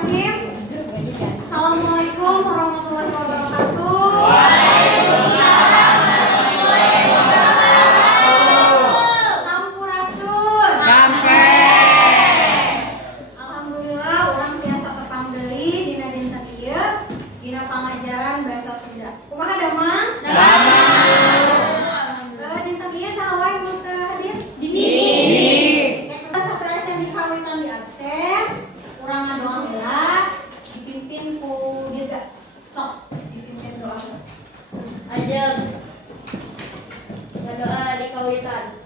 Bismillahirrahmanirrahim. Assalamualaikum warahmatullahi wabarakatuh. Waalaikumsalam warahmatullahi wabarakatuh. Sampurasun. Sampai. Alhamdulillah orang biasa pepanggeli dina dinten ieu dina pangajaran bahasa Sunda. Kumaha damang? Dinten ieu saha wae nu teu hadir? Satu yang dikawitan di absen, urang ngadoa heula dipimpin ku Dirga. Sok, dipimpin doa. Ajeng berdoa di kawitan.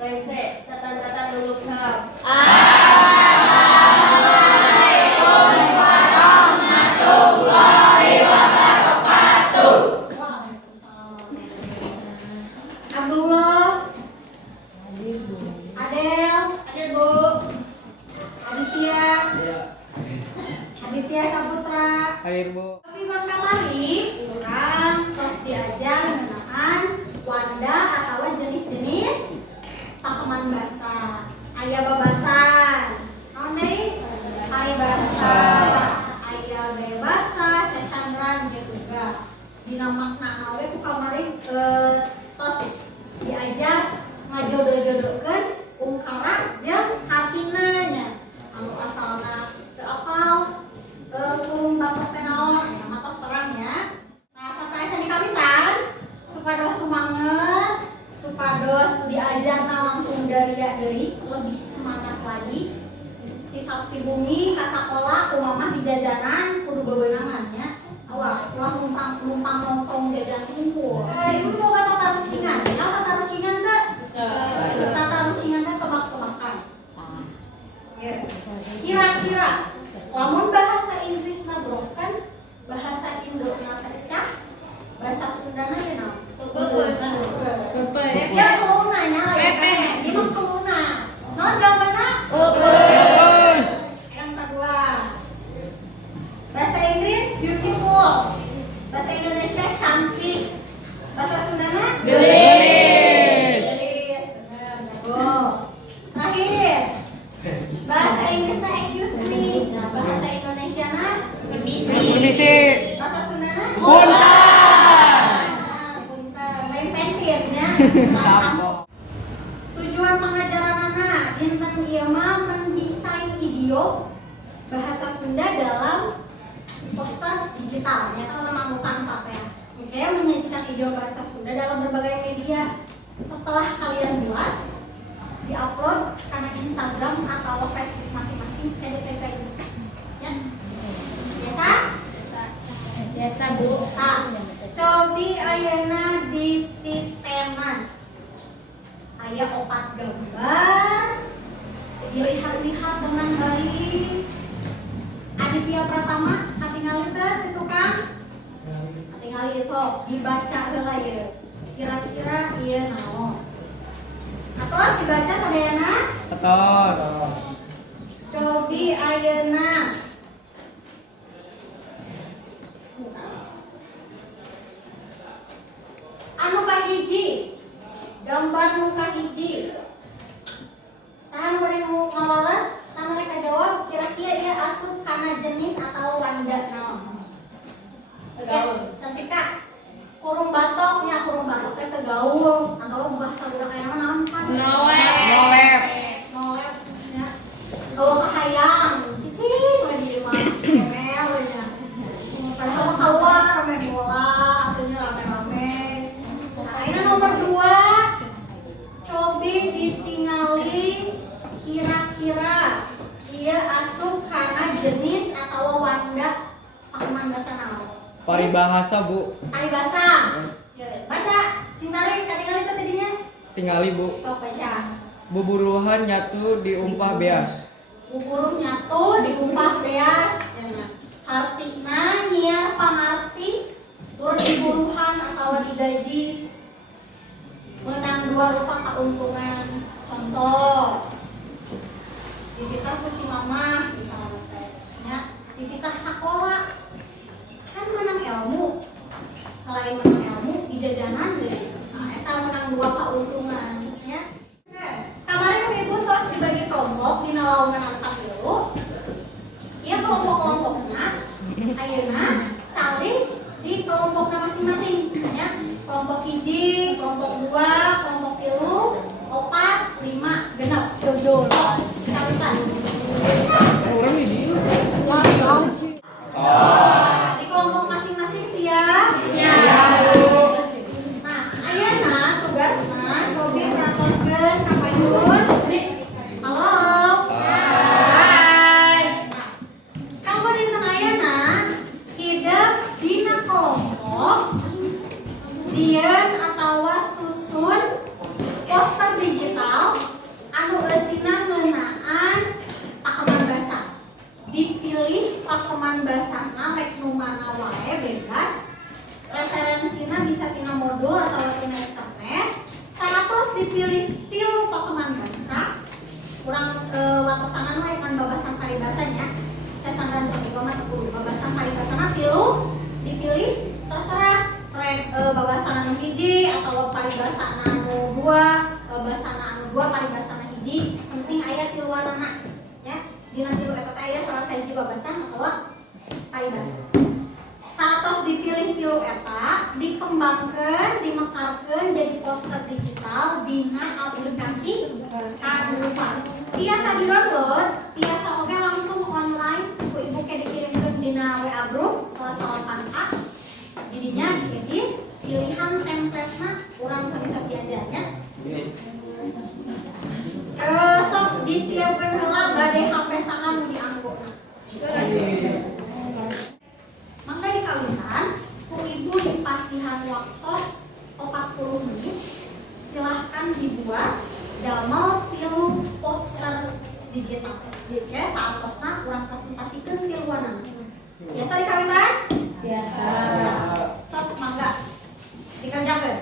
Rengse, tatan-tatan dulu salam. Assalamualaikum warahmatullahi wabarakatuh. Abdullah, Adel, Bu, Aditya Saputra. Hadir Bu. Tapi kamari urang terus diajar ngeunaan wanda atau jenis-jenis pakeman basa. Aya babasan, naon deui? Paribasa, aya gaya basa, cacandran gitu juga. Dina makna we ku kamari tos diajar ngajodoh-jodohkeun ungkara jeung hartina nya. Anu asalna teu apal kurung batok teh naon, nya tos terang ya. Nah, sataesa di kawitan supados sumanget, supados diajarna langkung daria deui lebih semangat lagi. Di sakti bumi ka sakola kumaha di jajanan kudu bebeunangan nya. Awas ulah numpang nongkrong jajan kumpul. Ibu mau tata rucingan, ya tata rucingan teh. Tata rucingan teh tebak-tebakan. Ya. Kira-kira lamun bahasa Inggrisna broken, bahasa Indona pecah, bahasa Sundana ge naon? Ya kuluna nya lain pepes. Ieu mah kuluna. Naon jawabanna? Yang kedua. Bahasa Inggris beautiful. Bahasa Indonesia cantik. Bahasa Sundana? Gelis. Benar, jago. Terakhir. Bahasa Inggrisnya excuse me. Bahasa Indonesiana Permisi. Bahasa Sundana? Punten. Punten. Lain pentir nya. Sampo. Tujuan pengajaran anak dinten ieu mah mendesain video bahasa Sunda dalam poster digital. Ya teman-teman anu Canva ya. Oke, menyajikan video bahasa Sunda dalam berbagai media. Setelah kalian buat, diupload karena Instagram atau Facebook masing-masing edit ini. Ya. Biasa? Biasa Bu. Nah, cobi ayeuna dititenan. Aya 4 gambar. Lihat dengan baik. Aditya Pratama, katingali teh di tukang. Katingali sok dibaca heula ieu. Kira-kira ieu naon? Atos dibaca sadayana? Atos. Cobi ayeuna. Anu kahiji. Gambar nu kahiji. Saha nu ngawaleun? Saha mereka jawab kira-kira dia asup kana jenis atau wanda naon? Oke, cantika. Kurung batok teh teu gaul atau bahasa budak aya naon kan? Nolep. Nolep nya. Gaul kahayang, cicing lagi di mah. Kemel nya. Padahal keluar rame bola, atunya rame-rame. Nah, ayeuna nomor 2. Cobi ditingali kira-kira ieu asup kana jenis atau wanda pakeman basa naon? Paribahasa Bu. Paribasa. Baca, sing tarik katingali teh tadinya. Tingali Bu. Sok baca. Buburuhan nyatu diumpah beas. Buburu nyatu diumpah beas. Cenah. Hartina nyiar paharti tur diburuhan atau digaji. Menang 2 rupa keuntungan. Contoh. Dititah ku si mama misalnya teh nya dititah sakola. Kan menang ilmu. Selain menang ilmu di jajanan deh. Nah, eta menang 2 keuntungan ya. Halo. Hai. Kamu dinten ayeuna hidup dina kelompok Zien atawa susun poster digital anu eusina ngeunaan pakeman basa. Dipilih pakeman basana rek nu mana wae bebas. Referensina bisa tina modul atau tina internet. 100 dipilih tilu pakeman basa. Kurang watosanan wae kan babasan paribasanya. Cacangan pertiga mah teu kudu babasan paribasana tilu dipilih terserah rek babasana anu hiji atau paribasana anu dua, babasana anu dua paribasana hiji, penting aya tiluanana ya. Dina tilu eta teh aya salah sahiji babasan atau paribasa. 100 dipilih tilu eta dikembangkeun, dimekarkeun jadi poster digital dina aplikasi Canva. Tiasa di-download, tiasa oge langsung online ku ibu ke dikirimkeun dina WA group kelas 8A. Jadinya diedit pilihan template-na urang sabisa diajarnya. Sok disiapkeun heula bade HP sakan dianggona. Maka di kawinan, ku ibu dipasihan waktu 40 menit. Silahkan dibuat damel tilu poster digital. Jadi saatosna urang pasikeun tiluanana. Biasa di kawinan? Biasa. Sok mangga dikerjakeun.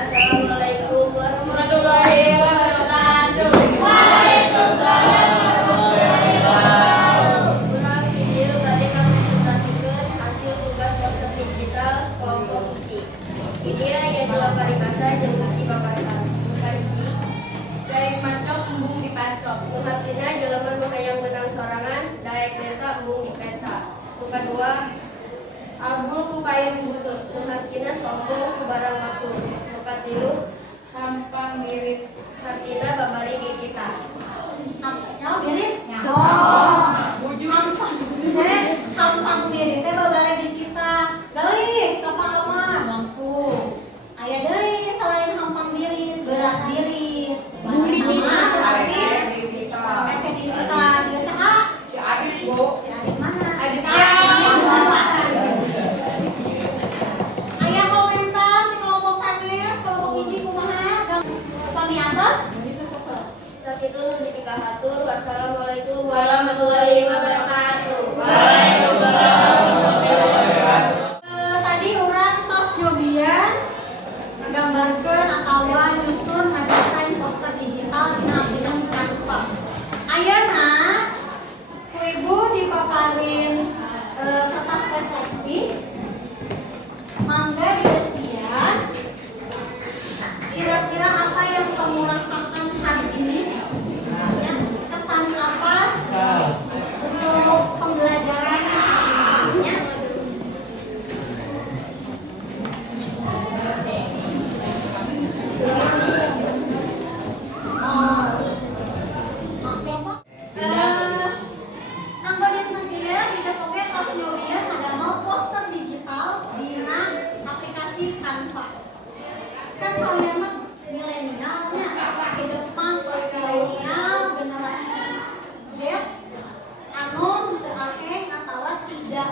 Assalamualaikum warahmatullahi wabarakatuh. Kurang video bade kami presentasikan hasil tugas poster digital kelompok hiji. Video aya dua paribasa jeung hiji babasan. Muka hiji Daek macok embung dipacok. muka tina jelema nu hayang menang sorangan, daek menta embung dipenta. Muka dua Agul ku payung butut. muka tina sombong ku barang matur. Muka tilu Tampang mirip. hartina babari di kita. Ya birit dong. Hampang diri teh babare di kita. Galih ka palaman langsung. Aya deui selain hampang diri, berat diri. Buli diri berarti rese di kita. Dia saha? Si Adit, Bu. Si Adit mana? Adit Aya komentar di kelompok sanes, kelompok hiji kumaha? Kami atas. Sakitu nu ditikahatur. Wassalamualaikum warahmatullahi wabarakatuh. Waalaikumsalam. kan kalian mah milenialnya ke depan kelas milenial generasi Z anu teu akeh atau tidak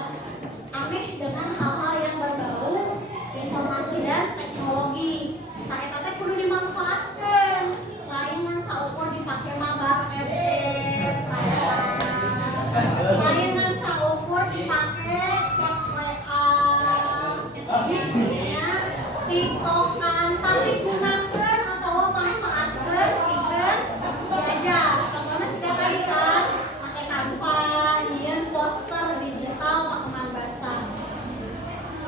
aneh dengan hal-hal yang berbau informasi dan teknologi. Nah, eta teh kudu dimanfaatkeun. Lain ngan saukur dipake mabar FB, lain ngan saukur dipake chat WA, ya, TikTokan, tapi gunakeun atau manfaatkeun pikeun diajar. Contohnya sudah kaitan pakai Canva, nyieun poster digital pakeman basa.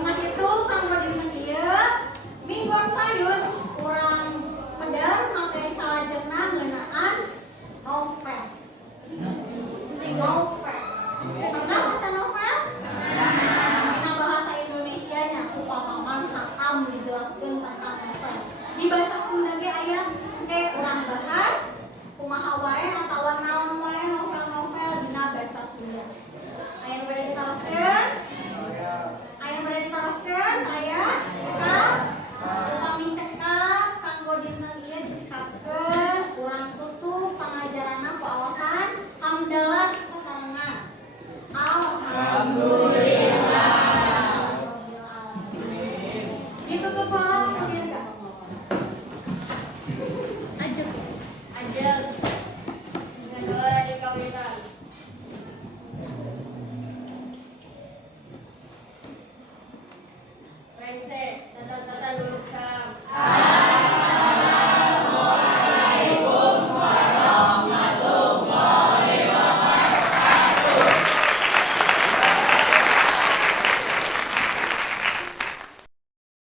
Nah itu kanggo dina ieu mingguan payun urang pedar materi salajengna ngeunaan novel. Novel. Pernah baca novel? Dina bahasa Indonesianya upamaman hatam dijelaskeun tentang novel. Di bahasa Sunda ge aya urang bahas kumaha wae atawa naon wae novel-novel dina bahasa Sunda. Aya nu bade ditaroskeun? Aya nu bade ditaroskeun? Aya cekap. Upami cekap kanggo dinten ieu dicekapkeun urang tutup pangajaranna ku awasan hamdalah sasarengan. Alhamdulillah. Ditutup heula kemudian ka. Ajeng dengan doa dari kawitan. Rengse,